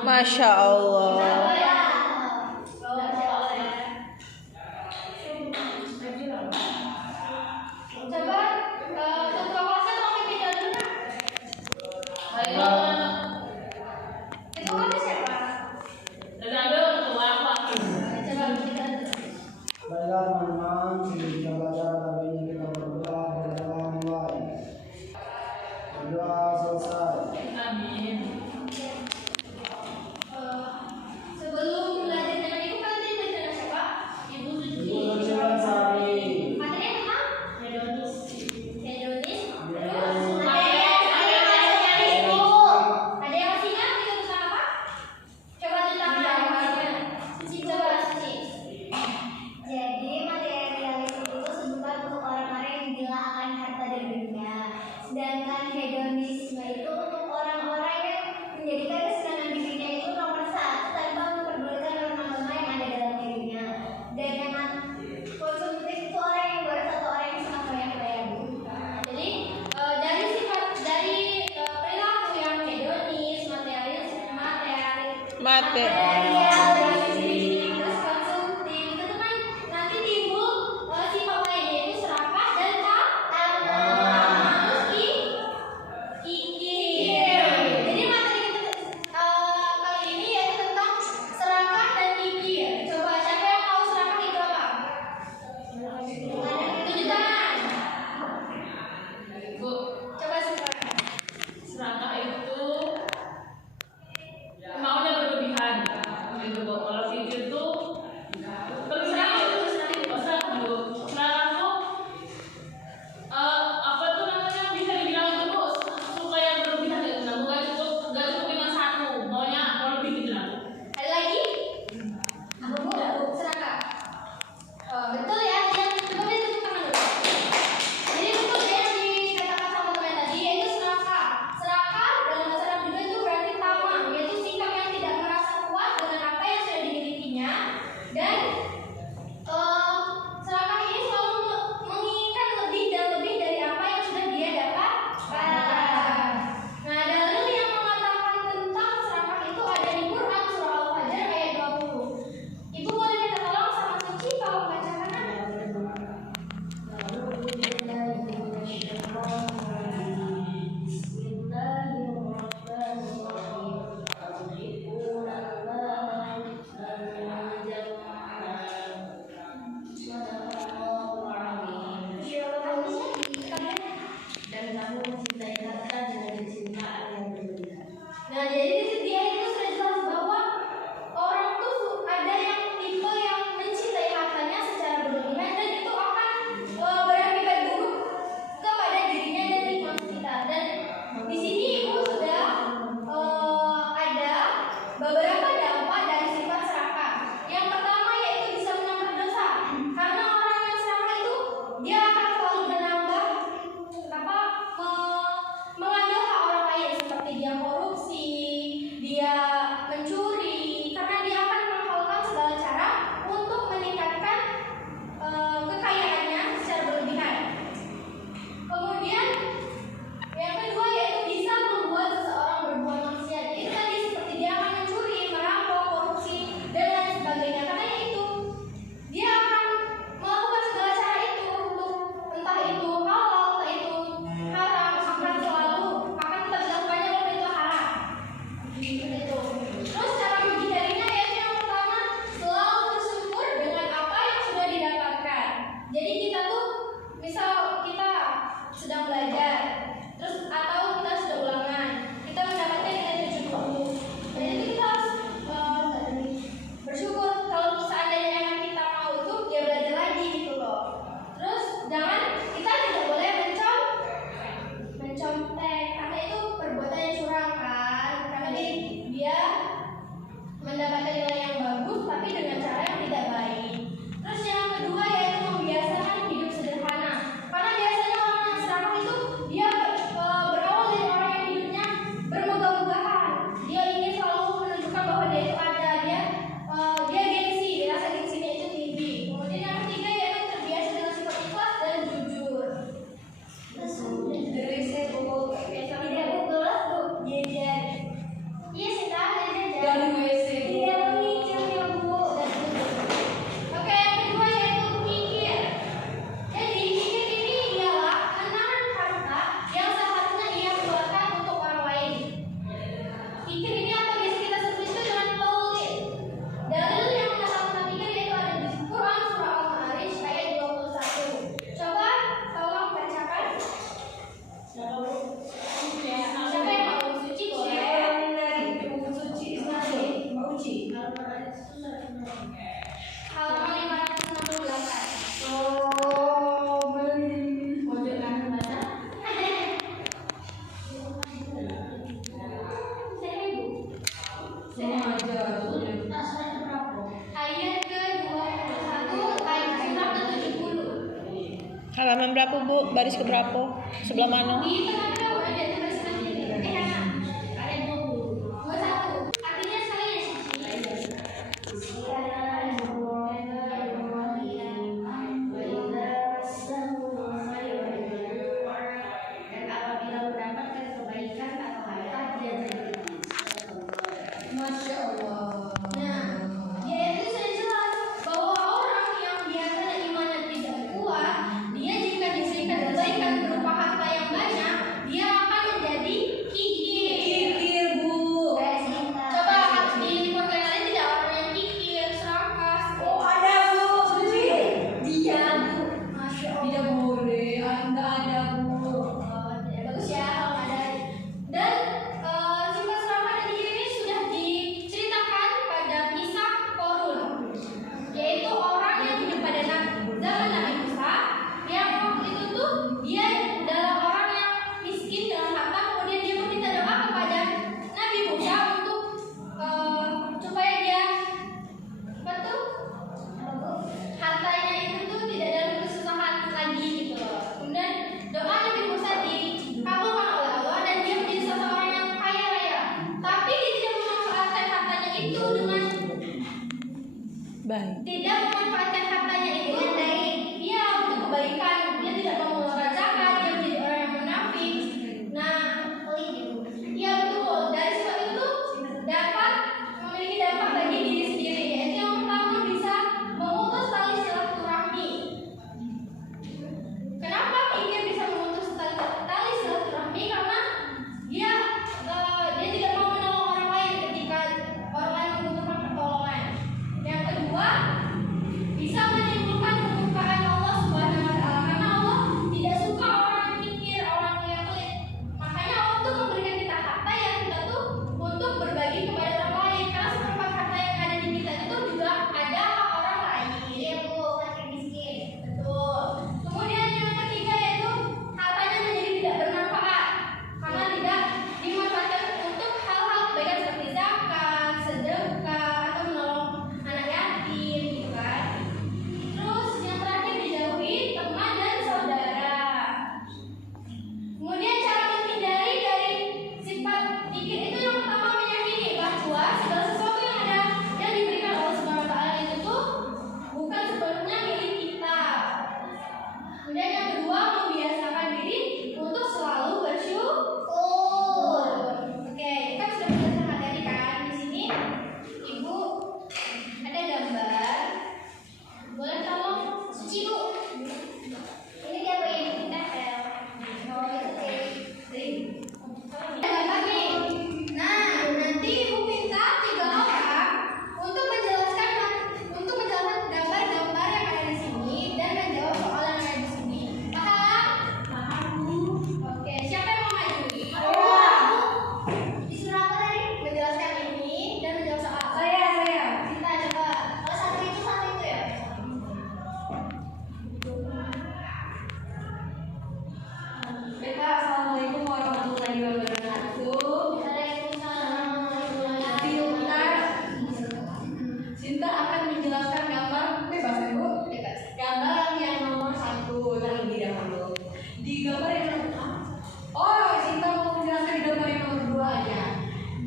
Masya Allah. Sedangkan hedonisme itu untuk orang-orang yang menjadikan kesenangan dirinya itu nomor satu tanpa memperdulikan norma-norma yang ada dalam dirinya. Dan yang konsumtif itu orang yang baru satu orang yang sangat banyak. Jadi dari perilaku yang hedonis, materialis, terus konsumtif itu tuh kan nanti timbul sifat lainnya itu serakah dan jadi materi kita kali ini yaitu tentang serakah dan kikir. Coba siapa yang tahu serakah itu apa? Tunjuk tangan. Bu, coba sekarang. Serakah itu maunya berlebihan. Bu? Baris keberapa? Sebelah mana? Di tengah ada tulis nanti. Ada 20. 21. Artinya sekalian dan apabila mendapatkan kebaikan atau harta dia jadi Masya Allah. Nah, di ayat itu sudah jelas bahwa orang yang biasanya imannya tidak kuat, dia jika diberikan kebaikan berupa harta yang banyak, dia akan menjadi kikir. Bu. Coba di lingkungan kalian ada tidak orang yang kikir, serakah? Oh ada Bu. Dia Bu. Masya Allah. Tidak boleh. Anda ada Bu. Bagus ya kalau ada. Dan sifat serakah dan kikir ini sudah diceritakan pada kisah Korun, yaitu orang yang hidup pada zaman Nabi Musa, yang waktu itu tuh dia adalah orang yang miskin dalam harta, kemudian dia meminta doa kepada Nabi Musa untuk supaya dia hartanya itu tuh tidak dalam kesusahan lagi gitu loh. Kemudian doa Nabi Musa dikabulkan oleh Allah dan dia menjadi seseorang yang kaya raya. Tapi dia tidak memanfaatkan hartanya itu dengan Baik. tidak memanfaatkan hartanya itu dia untuk kebaikan. Dia tidak mau mengeluarkan zakat, dia menjadi orang yang munafik. Nah, iya betul. Dari sebab itu dapat memiliki dampak bagi diri sendiri. Yaitu yang pertama bisa memutus tali silaturahmi. Kenapa kikir bisa memutus tali silaturahmi? Karena dia tidak mau menolong orang lain ketika orang lain membutuhkan pertolongan. Yang kedua, bisa menimbulkan kemurkaan Allah Subhanahu wa taala karena Allah tidak suka orang yang kikir, orang yang pelit. Makanya Allah tuh memberikan kita harta yang kita tuh untuk berbagi kepada orang lain. Karena seperempat harta yang ada di kita itu juga ada hak orang lain. Iya Bu, fakir miskin. Betul. Kemudian yang ketiga yaitu hartanya menjadi tidak bermanfaat karena tidak dimanfaatkan untuk hal-hal kebaikan seperti zakat, sedekah, atau menolong anak yatim gitu kan. Terus yang terakhir dijauhi teman dan saudara. Kemudian cara menghindari dari sifat kikir itu yang pertama meyakini bahwa segala sesuatu yang ada yang diberikan Allah Subhanahu wa taala itu tuh bukan sepenuhnya milik kita. Kemudian yang kedua membiasakan diri untuk selalu bersyukur. Oke, kita sudah belajar materi kan di sini. Ibu ada gambar. Boleh tolong suci Bu. Ini dia Bu yang ditempel. Oh itu gambar nih. Nah, nanti Ibu minta 3 orang untuk menjelaskan gambar-gambar yang ada di sini dan menjawab soal yang ada di sini. Paham? Paham Bu. Oke, siapa yang mau maju? Disuruh apa tadi? Menjelaskan ini dan menjawab soal. Saya. Kita coba. Kalau satu itu ya. Baik, Kak. Assalamualaikum warahmatullahi wabarakatuh. Sinta akan menjelaskan gambar bebas ya Bu? Gambar yang nomor 1 terlebih dahulu. Di gambar yang nomor Sinta mau menjelaskan di gambar yang nomor 2 aja.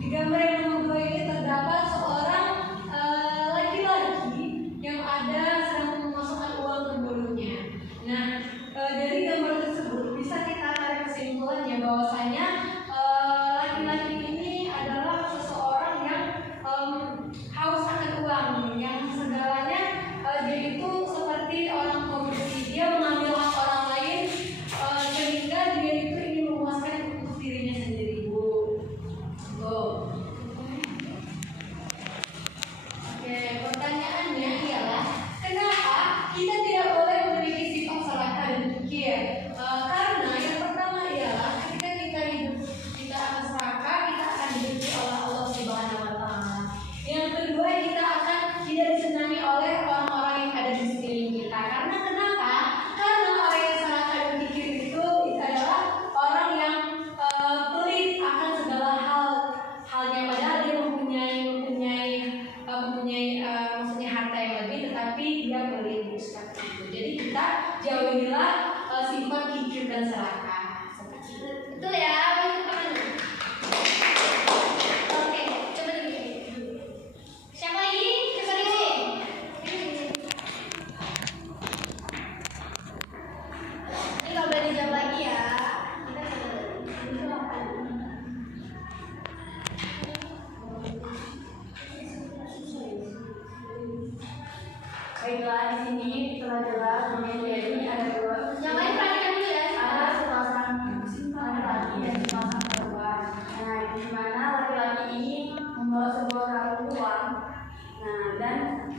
Di gambar yang nomor 2 ini terdapat seorang laki-laki yang ada sedang memasukkan uang ke mulutnya. Nah, dari gambar tersebut bisa kita tarik kesimpulannya bahwasanya laki-laki ini adalah seseorang yang haus akan uang, yang segalanya dia itu seperti orang korupsi. Dia mengambil hak orang lain sehingga dia itu ingin memuaskan untuk dirinya sendiri Bu. Oke, pertanyaannya ialah kenapa kita tidak boleh memiliki sifat serakah dan kikir? Karena yang pertama ialah ketika kita hidup, kita akan serakah, kita akan dibenci oleh Allah Subhanahu wa taala. Yang kedua, kita akan tidak disenangi oleh orang-orang yang ada di sekeliling kita. Karena kenapa? Karena orang yang serakah dan kikir itu adalah orang yang pelit akan segala halnya, padahal dia mempunyai maksudnya harta yang lebih, tetapi dia pelit seperti itu. Jadi kita jauhilah sifat Apabila di sini telah jelas menjadi ada dua. Yang lain perhatikan dulu ya. Ada sepasang laki-laki dan sepasang perempuan. Nah, di mana laki-laki ini membawa sebuah karung uang. Nah, dan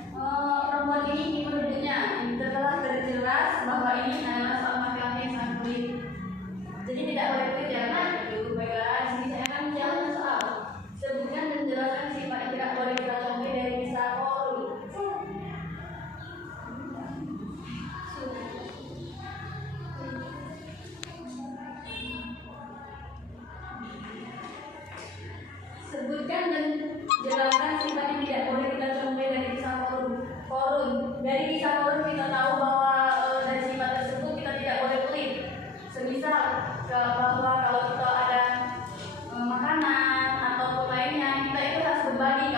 perempuan ini penduduknya telah terjelas bahwa ini adalah seorang laki-laki yang sangat pelit. Jadi tidak boleh pelit ya, kan? Baiklah, di sini saya akan menjawab soal. Sebutkan dan jelaskan sifat yang tidak boleh kita contoh dari kisah Korun. Sebutkan dan jelaskan sifat yang tidak boleh kita contoh dari kisah Korun. Dari kisah Korun kita tahu bahwa dari sifat tersebut kita tidak boleh pelit. Semisal bahwa kalau kita ada makanan ataupun lainnya, kita itu harus berbagi